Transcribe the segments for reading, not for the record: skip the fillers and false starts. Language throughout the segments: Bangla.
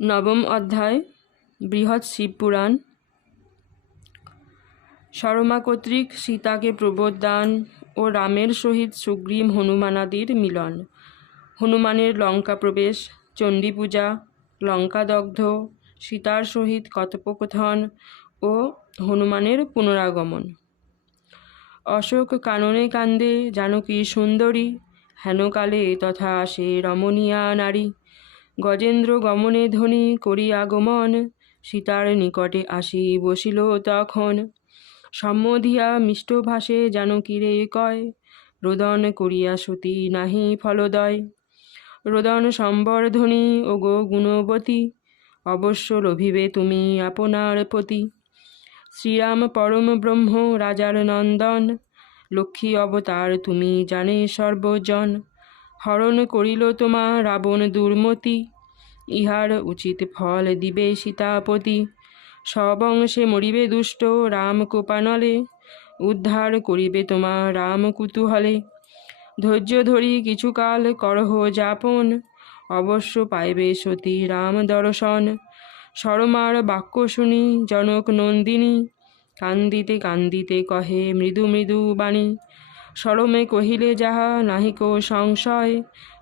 নবম অধ্যায় বৃহৎ শিবপুরাণ। শর্মা কর্তৃক সীতাকে প্রবোধদান ও রামের সহিত সুগ্রীব হনুমানাদির মিলন। হনুমানের লঙ্কা প্রবেশ, চণ্ডী পূজা, লঙ্কাদগ্ধ, সীতার সহিত কথোপকথন ও হনুমানের পুনরাগমন। অশোক কাননে কান্দে জানকী সুন্দরী, হেনকালে তথা আসে রমণীয়া নারী। গজেন্দ্র গমনে ধ্বনি করি আগমন, সীতার নিকটে আসি বসিল তখন। সম্মোধিয়া মিষ্টভাষে জানকীরে কয়, রোদন করিয়া সতী নাহি ফলদয়। রোদন সম্বর্ধনী ওগো গুণবতী, অবশ্য লোভিবে তুমি আপনার পতি। শ্রীরাম পরম ব্রহ্ম রাজার নন্দন, লক্ষ্মী অবতার তুমি জানে সর্বজন। হরণ করিল তোমা রাবণ দুর্মতি, ইহার উচিত ফল দিবে সীতাপতি। সবংশে মরিবে দুষ্ট রাম কোপানলে, উদ্ধার করিবে তোমা রাম কুতূহলে। ধৈর্য ধরি কিছুকাল করহ যাপন, অবশ্য পাইবে সতী রাম দর্শন। শর্মার বাক্য শুনি জনক নন্দিনী, কান্দিতে কান্দিতে কহে মৃদু মৃদু বাণী। শরমে কহিলে যাহা নাহিক সংশয়,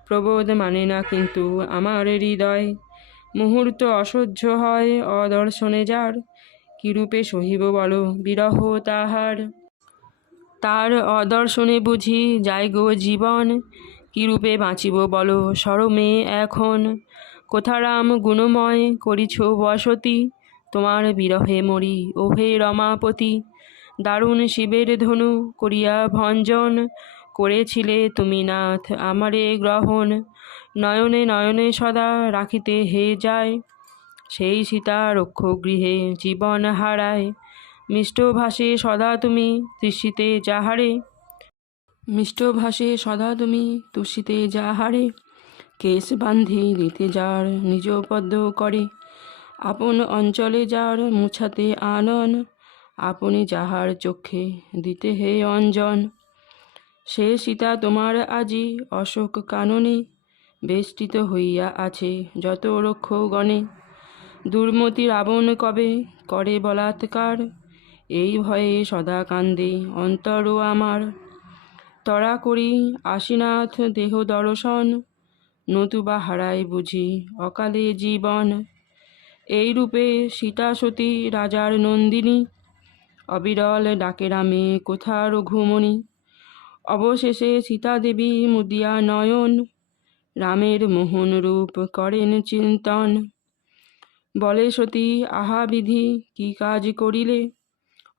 প্রবোধ মানে না কিন্তু আমার হৃদয়। মুহূর্ত অসহ্য হয় অদর্শনে যার, কিরূপে সহিব বলো বিরহ তাহার। তার অদর্শনে বুঝি যায় গো জীবন, কিরূপে বাঁচিব বলো শরমে এখন। কোথা রাম গুণময় করিছ বসতি, তোমার বিরহে মরি ওহে রমাপতি। দারুণ শিবের ধনু করিয়া ভঞ্জন, করেছিলে তুমি নাথ আমারে গ্রহণ। নয়নে নয়নে সদা রাখিতে হে যায়, সেই সীতা রক্ষ গৃহে জীবন হারায়। মিষ্টভাষে সদা তুমি তৃষিতে যাহারে, মিষ্টভাষে সদা তুমি তুষিতে যাহারে। কেশ বান্ধি দিতে যার নিজ পদ্ম করে, আপন অঞ্চলে যার মুছাতে আনন। আপনি যাহার চক্ষে দিতে হে অঞ্জন, সে সীতা তোমার আজি অশোক কাননে। বেষ্টিত হইয়া আছে যত রক্ষগণে, দুর্মতি রাবণ কবে করে বলাৎকার। এই ভয়ে সদা কান্দে অন্তর আমার, তরা করি আশীনাথ দেহ দর্শন। নতুবা হারায় বুঝি অকালে জীবন। এই রূপে সীতা সতী রাজার নন্দিনী, অবিরল ডাকে রামে কোথা রঘুমণি। অবশেষে সীতা দেবী মুদিয়া নয়ন, রামের মোহন রূপ করেন চিন্তন। বলে সতী আহা বিধি কি কাজ করিলে,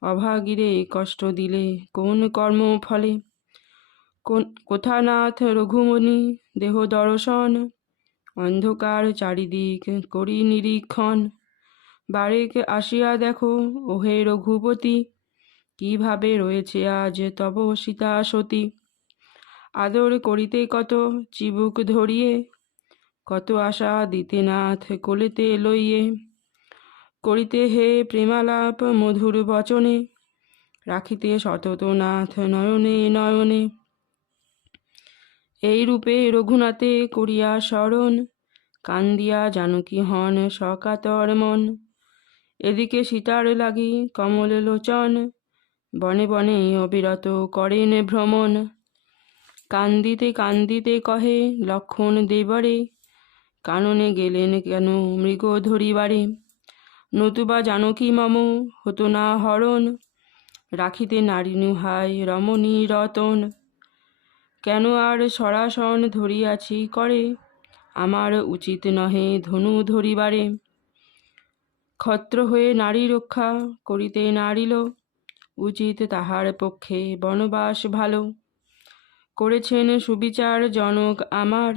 অভাগীরে কষ্ট দিলে কোন কর্ম ফলে। কোথা নাথ রঘুমণি দেহ দর্শন, অন্ধকার চারিদিক করি নিরীক্ষণ। বারেক আসিয়া দেখো ওহে রঘুপতি, কিভাবে রয়েছে আজ তব সীতা সতী। আদর করিতে কত চিবুক ধরিয়ে, কত আশা দিতে নাথ কোলেতে লইয়ে। করিতে হে প্রেমালাপ মধুর বচনে, রাখিতে সতত নাথ নয়নে নয়নে। এই রূপে রঘুনাথে করিয়া স্মরণ, কান্দিয়া জানকী হন সকাতর মন। এদিকে সীতার লাগি কমল লোচন, বনে বনে অবিরত করেন ভ্রমণ। কান্দিতে কান্দিতে কহে লক্ষণ দেবরে, কাননে গেলেন কেন মৃগ ধরিবারে। নতুবা জানকী মম হতো না হরণ, রাখিতে নারী নুহাই রমণী রতন। কেন আর সরাসন ধরিয়াছি করে, আমার উচিত নহে ধনু ধরিবারে। ক্ষত্র হয়ে নারী রক্ষা করিতে নারিল, উচিত তাহার পক্ষে বনবাস ভালো। করেছেন সুবিচার জনক আমার,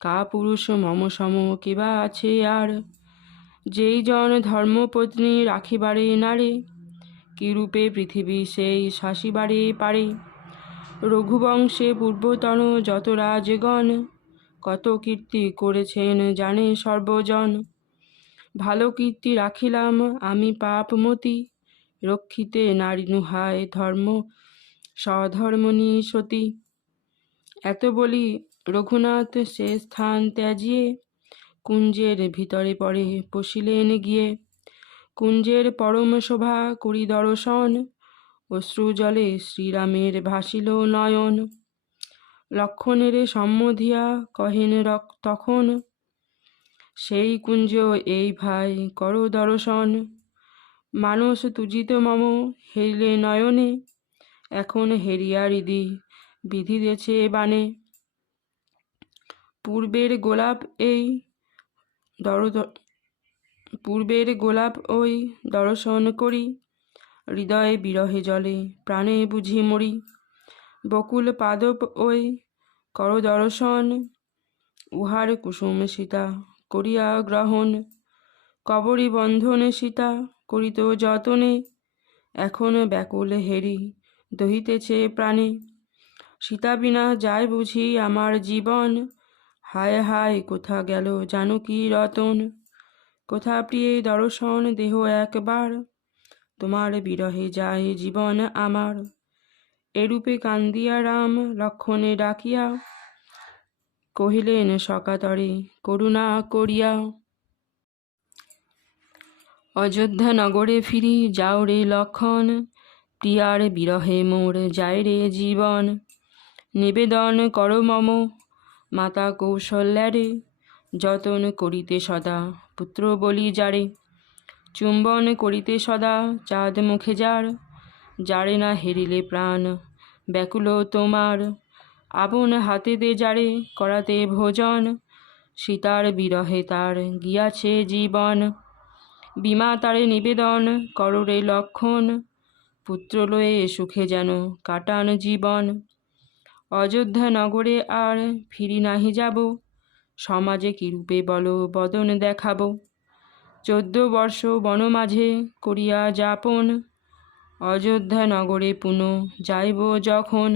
কা পুরুষ মম সম কিবা আছে আর। যেই জন ধর্মপত্নী রাখিবারে নারে, কিরূপে পৃথিবী সেই শাসিবারে পারে। রঘুবংশে পূর্বতন যত রাজগণ, কত কীর্তি করেছেন জানে সর্বজন। ভালো কীর্তি রাখিলাম আমি পাপমতি, রক্ষিতে নারী নুহায় ধর্ম স্বধর্মণী সতী। এত বলি রঘুনাথ সে স্থান ত্যাজিয়ে, কুঞ্জের ভিতরে পরে পশিলেন গিয়ে। কুঞ্জের পরম শোভা করি দর্শন, অশ্রু জলে শ্রীরামের ভাসিল নয়ন। লক্ষণের সম্মধিয়া কহেন তখন, সেই কুঞ্জ এই ভাই কর দর্শন। মানস তুজিত মম হেরিলে নয়নে, এখন হেরিয়া হৃদি বিধিতেছে বানে। পূর্বের গোলাপ ওই দর্শন করি, হৃদয়ে বিরহে জলে প্রাণে বুঝি মরি। বকুল পাদপ ওই কর দর্শন, উহার কুসুম সীতা করিয়া গ্রহণ। কবরী বন্ধনে সীতা করিত যতনে, এখন ব্যাকুল হেরি দহিতেছে প্রাণে। সীতা বিনা যায় বুঝি আমার জীবন, হায় হায় কোথা গেল জানকী রতন। কোথা প্রিয়ে দর্শন দেহ একবার, তোমার বিরহে যায় জীবন আমার। এরূপে কান্দিয়া রাম লক্ষণে ডাকিয়া, কহিলেন সকাতরে করুণা করিয়া। অযোধ্যা নগরে ফিরি যাও রে লক্ষণ, প্রিয়ার বিরহে মোর যায় রে জীবন। নিবেদন কর মম মাতা কৌশল্যারে, যতন করিতে সদা পুত্র বলি যারে। চুম্বন করিতে সদা চাঁদ মুখে যার, যারে না হেরিলে প্রাণ ব্যাকুল তোমার। আপন হাতে দে যারে করাতে ভোজন, সীতার বিরহে তার গিয়াছে জীবন। বিমা তারে নিবেদন করো রে লক্ষণ, পুত্র লয়ে সুখে যেন কাটান জীবন। অযোধ্যা নগরে আর ফিরি নাহি যাব, সমাজে কিরূপে বলো বদন দেখাবো। 14 বর্ষ বন মাঝে করিয়া যাপন, অযোধ্যা নগরে পুনঃ যাইব যখন।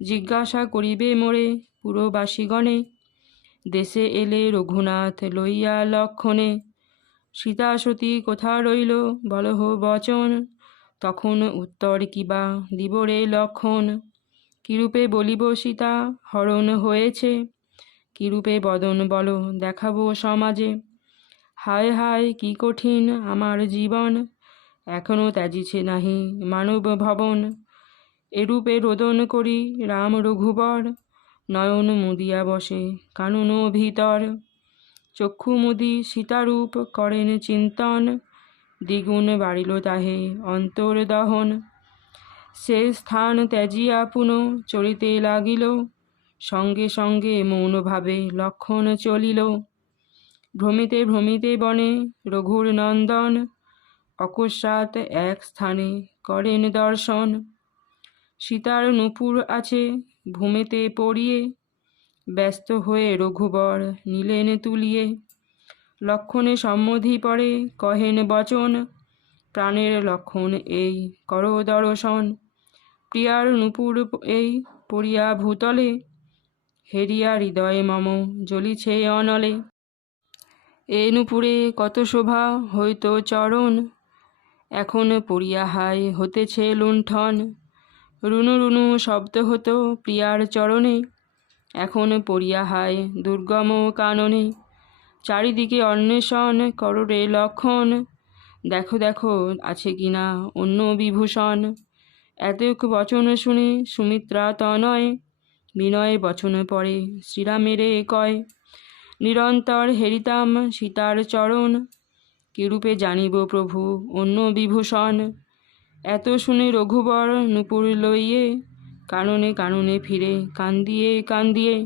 জিজ্ঞাসা করিবে মোরে পুরবাসীগণে, দেশে এলে রঘুনাথ লইয়া লক্ষণে। সীতা সতী কোথা রইল বলহ বচন, তখন উত্তর কিবা দিব রে লক্ষণ। কিরূপে বলিব সীতা হরণ হয়েছে, কিরূপে বদন বলো দেখাবো সমাজে। হায় হায় কি কঠিন আমার জীবন, এখনো ত্যাজিছে নাহি মানব ভবন। এরূপে রোদন করি রাম রঘুবর, নয়ন মুদিয়া বসে কানন ভিতর। চক্ষু মুদি সীতারূপ করেন চিন্তন, দ্বিগুণ বাড়িল তাহে অন্তর দহন। সে স্থান ত্যাজিয়া পুনঃ চলিতে লাগিল, সঙ্গে সঙ্গে মৌনভাবে লক্ষণ চলিল। ভ্রমিতে ভ্রমিতে বনে রঘুর নন্দন, অকস্মাৎ এক স্থানে করেন দর্শন। সীতার নূপুর আছে ভূমিতে পড়িয়ে, ব্যস্ত হয়ে রঘুবর নিলেন তুলিয়ে। লক্ষণে সম্মধি পরে কহেন বচন, প্রাণের লক্ষণ এই কর দর্শন। প্রিয়ার নূপুর এই পড়িয়া ভূতলে, হেরিয়া হৃদয়ে মম জ্বলিছে অনলে। এ নূপুরে কত শোভা হইত চরণ, এখন পড়িয়া হাই হতেছে লুণ্ঠন। রুনু রুনু শব্দ হতো প্রিয়ার চরণে, এখন পড়িয়া হাই দুর্গম কাননে। চারিদিকে অন্বেষণ করো রে লক্ষণ, দেখো দেখো আছে কিনা অন্য বিভূষণ। এতক বচন শুনে সুমিত্রা তনয়, বিনয় বচন পরে শ্রীরামেরে কয়। নিরন্তর হেরিতাম সীতার চরণ, কিরূপে জানিব প্রভু অন্য বিভূষণ। এত শুনে রঘুবর নূপুর লইয়ে, কাননে কাননে ফিরে কান্দিয়ে কান্দিয়ে।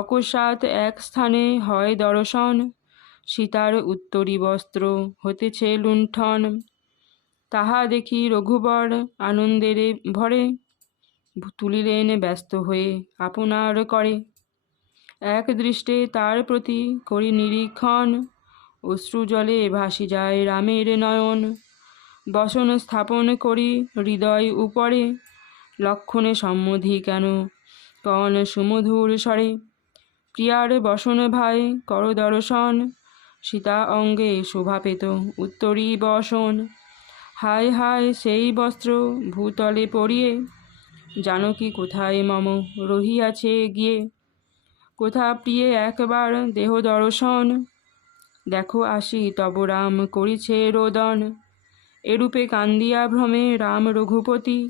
অকস্মাৎ এক স্থানে হয় দর্শন, সীতার উত্তরী বস্ত্র হতেছে লুণ্ঠন। তাহা দেখি রঘুবর আনন্দেরে ভরে, তুলিলেন ব্যস্ত হয়ে আপনার করে। এক দৃষ্টে তার প্রতি করি নিরীক্ষণ, অশ্রু জলে ভাসি যায় রামের নয়ন। বসন স্থাপন করি হৃদয় উপরে, লক্ষণে সম্মধি কেন কন সুমধুর স্বরে। প্রিয়ার বসন ভাই কর দর্শন, সীতা অঙ্গে শোভা পেত উত্তরী বসন। হায় হায় সেই বস্ত্র ভূতলে পড়িয়ে, জানকী কোথায় মম রহিয়াছে গিয়ে। কোথা প্রিয়ে একবার দেহ দর্শন, দেখো আসি তব রাম করিছে রোদন। এরূপে কান্দিয়া ভ্রমে রাম রঘুপতি,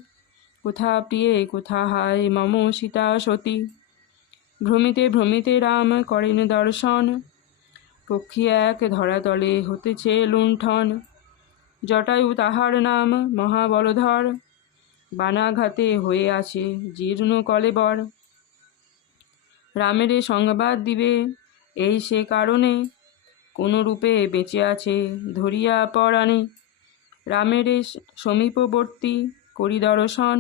কোথা প্রিয়ে কোথা হায় মম সীতা সতী। ভ্রমিতে ভ্রমিতে রাম করেন দর্শন, পক্ষী এক ধরাতলে হতেছে লুণ্ঠন। জটায়ু তাহার নাম মহাবলধর, বানাঘাতে হয়ে আছে জীর্ণ কলেবর। রামের সংবাদ দিবে এই সে কারণে, কোন রূপে বেঁচে আছে ধরিয়া পরাণে। রামের সমীপবর্তী করি দর্শন,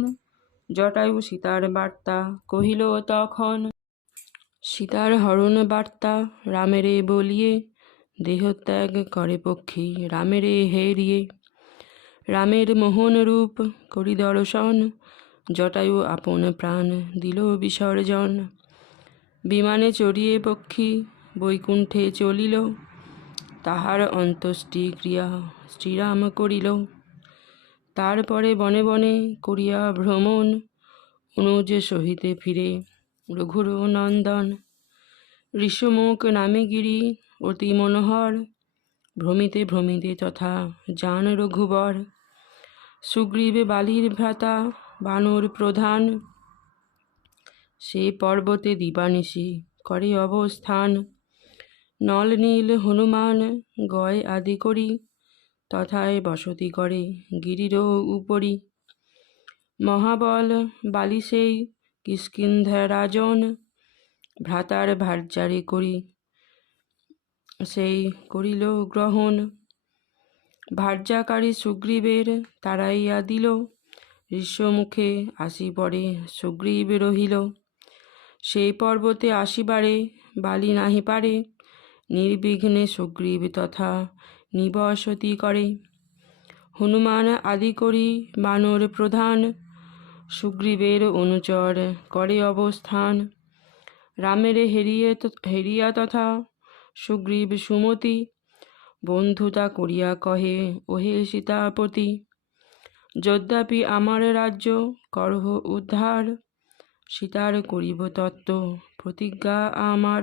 জটায়ু সীতার বার্তা কহিল তখন। সীতার হরণ বার্তা রামেরে বলিয়ে, দেহত্যাগ করে পক্ষী রামেরে হেরিয়ে। রামের মোহন রূপ করি দর্শন, জটায়ু আপন প্রাণ দিল বিসর্জন। বিমানে চড়িয়ে পক্ষী বৈকুণ্ঠে চলিল, তাহার অন্ত্যেষ্টি ক্রিয়া শ্রীরাম করিল। তারপরে বনে বনে করিয়া ভ্রমণ, অনুজ সহিতে ফিরে রঘুর নন্দন। ঋষমুখ নামে গিরি অতি মনোহর, ভ্রমিতে ভ্রমিতে তথা যান রঘুবর। সুগ্রীব বালির ভ্রাতা বানর প্রধান, সে পর্বতে দিবানিশি করে অবস্থান। নল নীল হনুমান গয় আদি করি, তথায় বসতি করে গিরির উপরি। মহাবল বালি সেই কিষ্কিন্ধা রাজন, ভ্রাতার ভার্যারে করি সেই করিল গ্রহণ। ভার্যাকারী সুগ্রীবের তাড়াইয়া দিল, ঋষ্যমুখে আসি পরে সুগ্রীব রহিল। সেই পর্বতে আসিবারে বালি নাহি পারে, নির্বিঘ্নে সুগ্রীব তথা নিবসতি করে। হনুমান আদি করি বানর প্রধান, সুগ্রীবের অনুচর করে অবস্থান। রামের হেরিয়া তথা সুগ্রীব সুমতি, বন্ধুতা করিয়া কহে ওহে সীতাপতি। যদ্যাপি আমার রাজ্য করহ উদ্ধার, সীতার করিব তত্ত্ব প্রতিজ্ঞা আমার।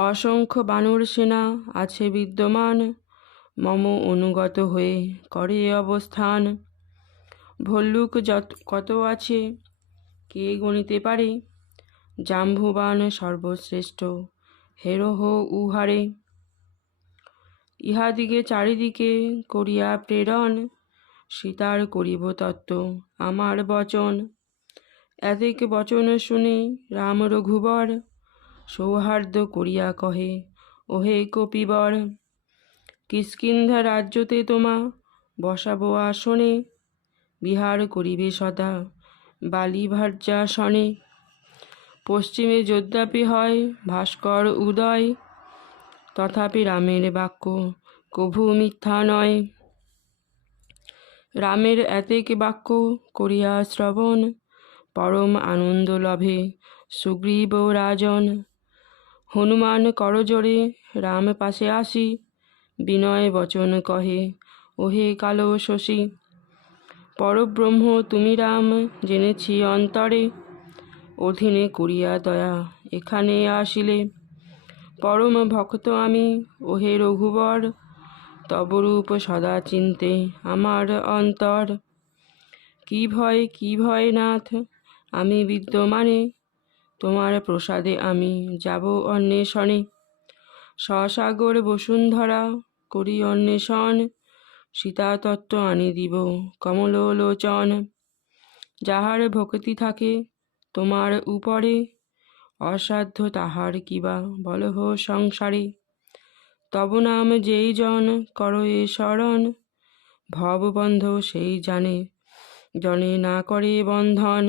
অসংখ্য বানর সেনা আছে বিদ্যমান, মম অনুগত হয়ে করে অবস্থান। ভল্লুক কত আছে কে গণিতে পারে, জাম্বুবান সর্বশ্রেষ্ঠ হেরহ উহারে। ইহাদিকে চারিদিকে করিয়া প্রেরণ, সীতার করিব তত্ত্ব আমার বচন। এতেক বচন শুনে রাম রঘুবর, সৌহার্দ্য করিয়া কহে ওহে কপিবর। কিষ্কিন্ধা রাজ্যতে তোমা বসাবো আসনে, বিহার করিবে সদা বালি ভার্যাসনে। পশ্চিমে যদ্যাপি হয় ভাস্কর উদয়, তথাপি রামের বাক্য কভু মিথ্যা নয়। রামের এতেক বাক্য করিয়া শ্রবণ, পরম আনন্দ লভে সুগ্রীব রাজন। হনুমান করজোড়ে রাম পাশে আসি, বিনয় বচন কহে ওহে কালো শশী। পরব্রহ্ম তুমি রাম জেনেছি অন্তরে, অধীনে করিয়া দয়া এখানে আসিলে। পরম ভক্ত আমি ওহে রঘুবর, তব রূপ সদা চিন্তে আমার অন্তর। কি ভয় নাথ আমি বিদ্যমানে, তোমার প্রসাদে আমি যাব অন্বেষণে। সসাগর বসুন্ধরা করি অন্বেষণ, সীতা তত্ত্ব আনি দিব কমল লোচন। যাহার ভক্তি থাকে তোমার উপরে, অসাধ্য তাহার কিবা বলহ সংসারে। তব নাম যেই জন করো এ শরণ, ভববন্ধ সেই জনে না করে বন্ধন।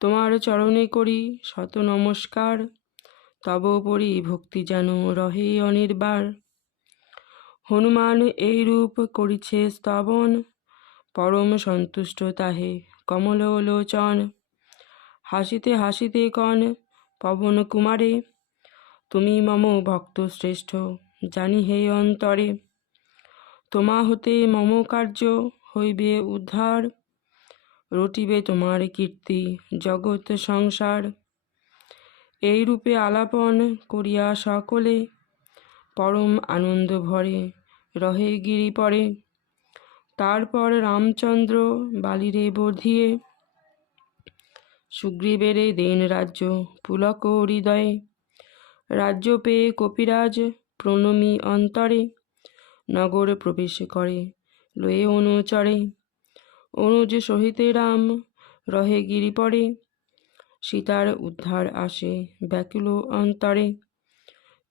তোমার চরণে করি শত নমস্কার, তব পরি ভক্তি যেন রহে অনির্বার। হনুমান এই রূপ করিছে স্তবন, পরম সন্তুষ্ট তাহে কমল লোচন। হাসিতে হাসিতে কন পবন কুমারে, তুমি মম ভক্ত শ্রেষ্ঠ জানি হে অন্তরে। তোমা হতে মম কার্য হইবে উদ্ধার, রটিবে তোমার কীর্তি জগৎ সংসার। এই রূপে আলাপন করিয়া সকলে, পরম আনন্দ ভরে রহে গিরি পরে। তারপর রামচন্দ্র বালিরে বর্ধিয়ে, সুগ্রীবেরে দেন রাজ্য পুলক হৃদয়ে। রাজ্য পেয়ে কপিরাজ প্রণমী অন্তরে, নগর প্রবেশ করে লয়ে অনুচরে। অনুজ সহিতে রাম রহে গিরি পরে, সীতার উদ্ধার আসে ব্যাকুল অন্তরে।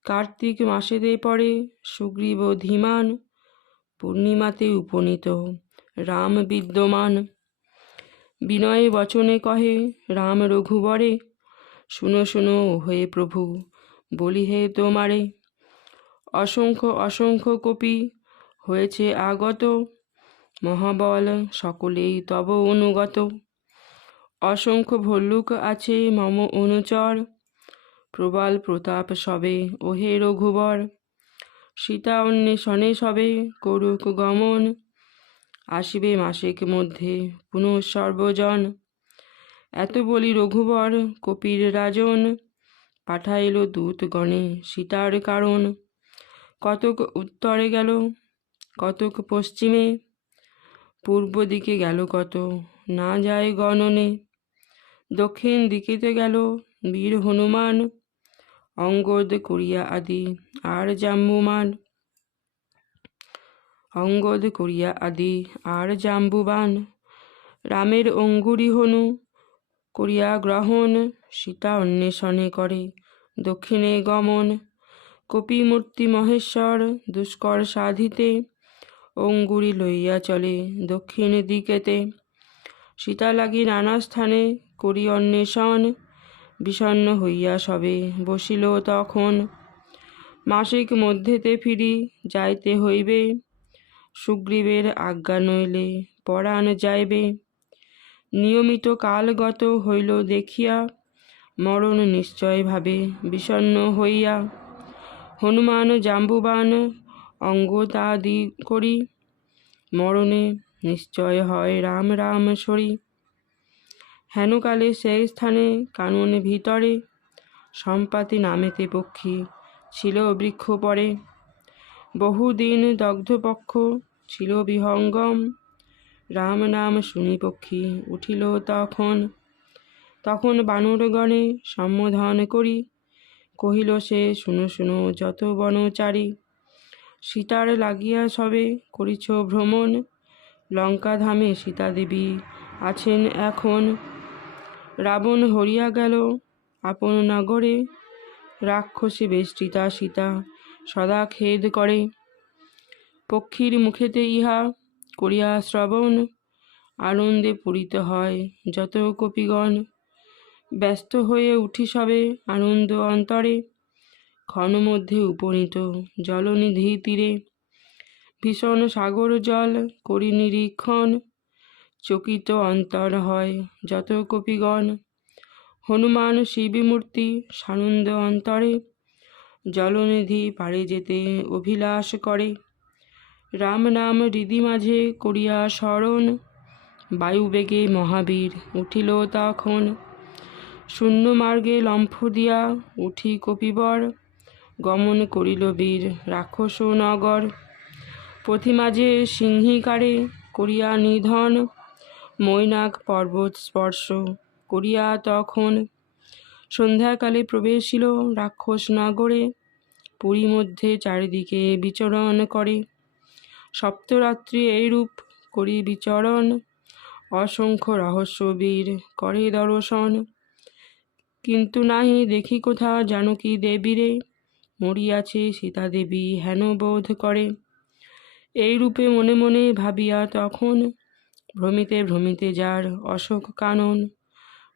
কার্তিক মাসেতে পরে সুগ্রীব ধীমান, পূর্ণিমাতে উপনীত রাম বিদ্যমান। বিনয় বচনে কহে রাম রঘুবরে, শুনো শুনো হয়ে প্রভু বলি হে তোমারে। অসংখ্য অসংখ্য কপি হয়েছে আগত, মহাবল সকলেই তব অনুগত। অসংখ্য ভল্লুক আছে মম অনুচর, প্রবল প্রতাপ সবে ওহে রঘুবর। সীতা অন্বেষণে সবে করুক গমন, আসিবে মাসেক মধ্যে পুনঃ সর্বজন। এত বলি রঘুবর কপির রাজন, পাঠাইল দূতগণে সীতার কারণ। কতক উত্তরে গেল কতক পশ্চিমে, পূর্ব দিকে গেল কত না যায় গণনে। দক্ষিণ দিকেতে গেল বীর হনুমান, অঙ্গদ করিয়া আদি আর জাম্বুমান। অঙ্গদ করিয়া আদি আর জাম্বুবান, রামের অঙ্গুরি হনু করিয়া গ্রহণ। সীতা অন্বেষণে করে দক্ষিণে গমন, কপিমূর্তি মহেশ্বর দুষ্কর সাধিতে, অঙ্গুরি লইয়া চলে দক্ষিণ দিকেতে। সীতা লাগি নানা স্থানে করি অন্বেষণ, বিষণ্ণ হইয়া সবে বসিল তখন। মাসিক মধ্যেতে ফিরি যাইতে হইবে, সুগ্রীবের আজ্ঞা নইলে পরাণ যাইবে। নিয়মিত কালগত হইল দেখিয়া, মরণ নিশ্চয় ভাবে বিষণ্ণ হইয়া। হনুমান জাম্বুবান অঙ্গদাদি করি, মরণে নিশ্চয় হয় রাম রাম সরি। হেনকালে সেই স্থানে কানন ভিতরে, সম্পাতি নামেতে পক্ষী ছিল বৃক্ষ পরে। বহুদিন দগ্ধপক্ষ ছিল বিহঙ্গম, রাম নাম শুনি পক্ষী উঠিল তখন। তখন বানরগণে সম্বোধন করি, কহিল সে শুনো শুনো যত বনচারী। সীতার লাগিয়া সবে করিছ ভ্রমণ, লঙ্কাধামে সীতা দেবী আছেন এখন। রাবণ হরিয়া গেল আপন নগরে, রাক্ষসী বেষ্টিতা সীতা সদা খেদ করে। পক্ষীর মুখেতে ইহা করিয়া শ্রবণ, আনন্দে পূরিত হয় যত কপিগণ। ব্যস্ত হয়ে উঠি সবে আনন্দ অন্তরে, ক্ষণ মধ্যে উপনীত জলনিধি তীরে। ভীষণ সাগর জল করি নিরীক্ষণ, চকিত অন্তর হয় যত কপিগণ। হনুমান শিবমূর্তি সানন্দ অন্তরে, জলনিধি পারে যেতে অভিলাষ করে। রাম নাম হৃদি মাঝে করিয়া স্মরণ, বায়ুবেগে মহাবীর উঠিল তখন। শূন্য মার্গে লম্ফ দিয়া উঠি কপিবর, গমন করিল বীর রাক্ষস নগর। পথিমাঝে সিংহিকারে করিয়া নিধন, মৈনাক পর্বত স্পর্শ করিয়া তখন। সন্ধ্যাকালে প্রবেশিল রাক্ষস নগরে, পুরী মধ্যে চারিদিকে বিচরণ করে। সপ্তরাত্রি এইরূপ করি বিচরণ, অসংখ্য রহস্যবীর করে দর্শন। কিন্তু নাহি দেখি কোথা জানকী দেবীরে, মরিয়াছে সীতা দেবী হেন বোধ করে। এই রূপে মনে মনে ভাবিয়া তখন, ভ্রমিতে ভ্রমিতে যার অশোক কানন।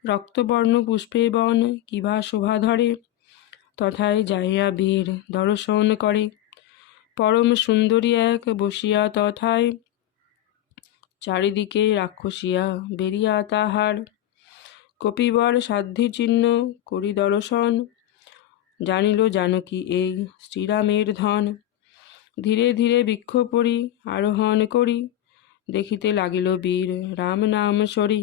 রক্তবর্ণ পুষ্পে বন কিবা শোভা ধরে, তথায় যাইয়া বীর দর্শন করে। পরম সুন্দরী এক বসিয়া তথায়, চারিদিকে রাক্ষসিয়া বেরিয়া তাহার। কপিবর সাধ্যি চিহ্ন করি দর্শন, জানিল জানকী এই শ্রীরামের ধন। ধীরে ধীরে বৃক্ষ পরি আরোহণ করি, দেখিতে লাগিল বীর রাম নাম সরি।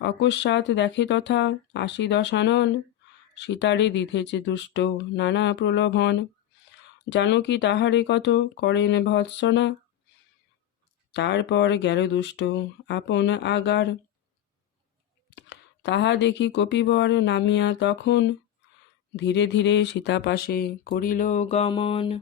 অকস্মাৎ দেখে তথা আসি দশানন, সীতারে দিতেছে দুষ্ট নানা প্রলোভন। জানকী তাহারে কত করেন ভৎসনা, তারপর গেল দুষ্ট আপন আগার। তাহা দেখি কপিবর নামিয়া তখন, ধীরে ধীরে সীতা পাশে করিল গমন।